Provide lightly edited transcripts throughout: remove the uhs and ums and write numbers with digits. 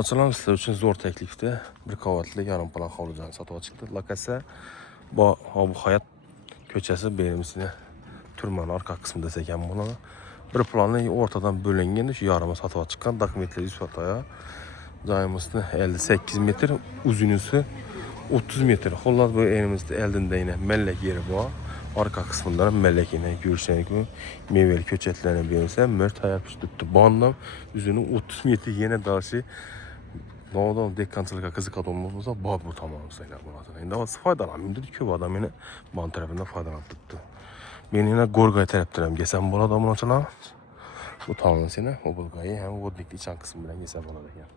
Açılan sizler için zor teklifte bir qavatlı yarım plan hovlucanı satıb çıktı. Lokasiya bu hayat köçəsi beynimizin türmanın arka kısmında ekan buna. Bir planı ortadan bölüngen şu yarıma satıb çıkan dokumentleri isbataya. Cayımızda 58 metr, uzunluğu 30 metr. Xollas bu elimizde eldində yine mellek yeri bu. Arka kısmında mellek yine görüşen gibi meyveli köçetlerine beğenirse mört hayal püstüttü. Bandam üzünü 30 metr yine daşı. Doğrudan dekançılığa kızık adamımızda bağ bu tamam sayılar buna. Şimdi ama faydalanmıyor ki bu adam yine ban tarafından faydalanıp tuttu. Ben yine Gorgay taraftarım. Geçen bu adamın açılan bu tamam sene o bulgayı hem vodnikli çan kısmı bilen geçen buna da yani.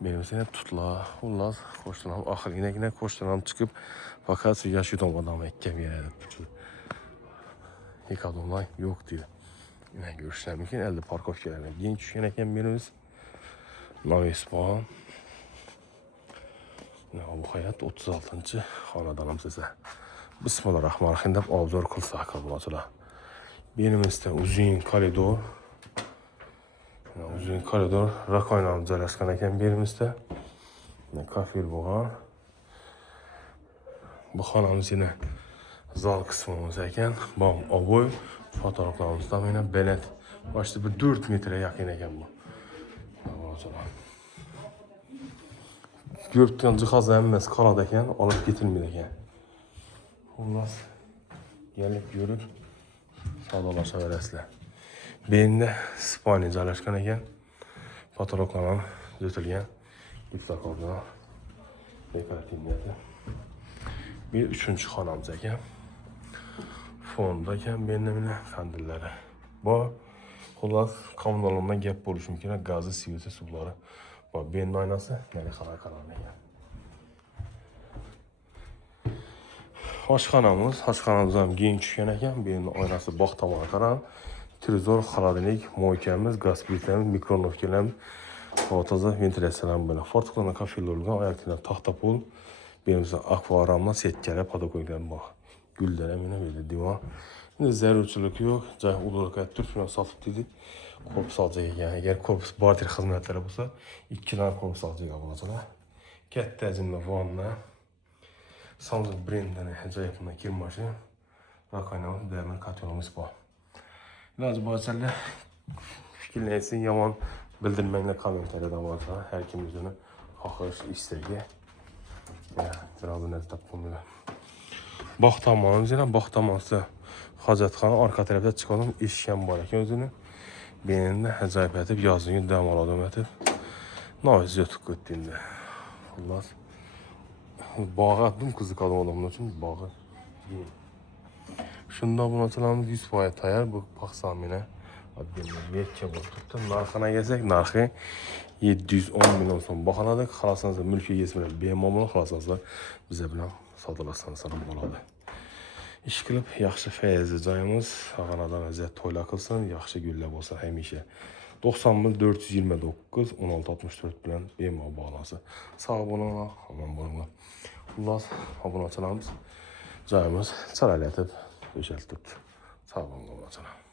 Benim sene tutla, ullas koşturam, ahır yine koşturam çıkıp fakat yaşıyorum adamı ekkem yere tuttu. Hiç adamlar yok diyor. Yine görüşler mümkün elde parkovkelerine genç düşeneken birimiz. Navispan. Bu hayat 36. Xanadanım size. Bismillahirrahmanirrahim deb obzor qilsak bo'ladi. Benimizde uzun koridor. Uzun koridor rakoynam joylashgan ekan berimizde. Kafel bo'lgan. Bu xonamiz yine zal qismimiz ekan. Bom oboy fotoğraflarımızda yine belet. Başta bir 4 metre yakın ekan bu. Görüntüden cihaz emmes kalad ekan, alıp getirmedi ekan. Xullas gelip görüp sağdalaşa verəsizlər. Beynində spani joylashgan ekan. Patologlardan düzəltilgan gipsokorddan dekorativniyati. Bir üçüncü xonamız ekan. Fonda ekan beynimdə kandilləri. Bu xullas kommunalından gap bo'lishi mumkin, gazı, sivisi, suvları. Bu beyin aynası, yani xalay qaranlıq ekan. Oshxonamizdan keyin tushgan ekan. Beyin oynasi bog' tomoniga qarab, televizor, xolodilnik, moykamiz, gaz plitamiz, mikronovkalarimiz, toza ventilyatsiyalarimiz bilan fortqalarni kafelar bo'lgan, oyoqlar taxta pol, beynimizda akvariumlar, setkalar, podokonyaklar bor. Gullar mana bu yerda divan. Endi zarurchilik yo'q, joy ulug'ga turib shuni sotib dedi. Korpus alacak ekan. Agar korpus barter xizmatlari bo'lsa, 2 dan korpus alacak bo'ladi. Katta hajmli vanna. Samsung brendini ajoyibundan kirmoshi. Rakoynamiz, demir kotyolimiz bor. Iloji boricha fikrlaysin, yomon bildirmanglar kommentariyada bo'lsa, har kim o'zini xohish, istagi. Javob topib bog' tomonimiz yana bog' tomonida hojatxona orqa tarafda chiqadim, eshik ham bor ekan o'zini. Beynimda ajoyib etib yozning dam oladim etib. Noiz yotib ketdi endi. Xullas bog'i atdim qiziqadi odamlar uchun bog'i. Shunda bunachalarimiz 100% tayyor. Bu paxsamina adbenga bo'lib turibdi. Narxini kelsak, narxi 710 million so'm baholanadi. Xalosangiz mulk egasi bilan bemalol xalosangiz biza bilan savdolassangiz bo'ladi. İş qilib yaxshi faizli joyimiz, Xanadan azat to'ylar qilsin, yaxshi gullar bo'lsin hamisha. 91 429 1664 bilan bemalol bog'lansa. Sog' bo'linglar, omon bo'linglar. Xullas, obunachilarimiz joyimiz chiroyli etib o'shaltiribdi. Sog' bo'linglar.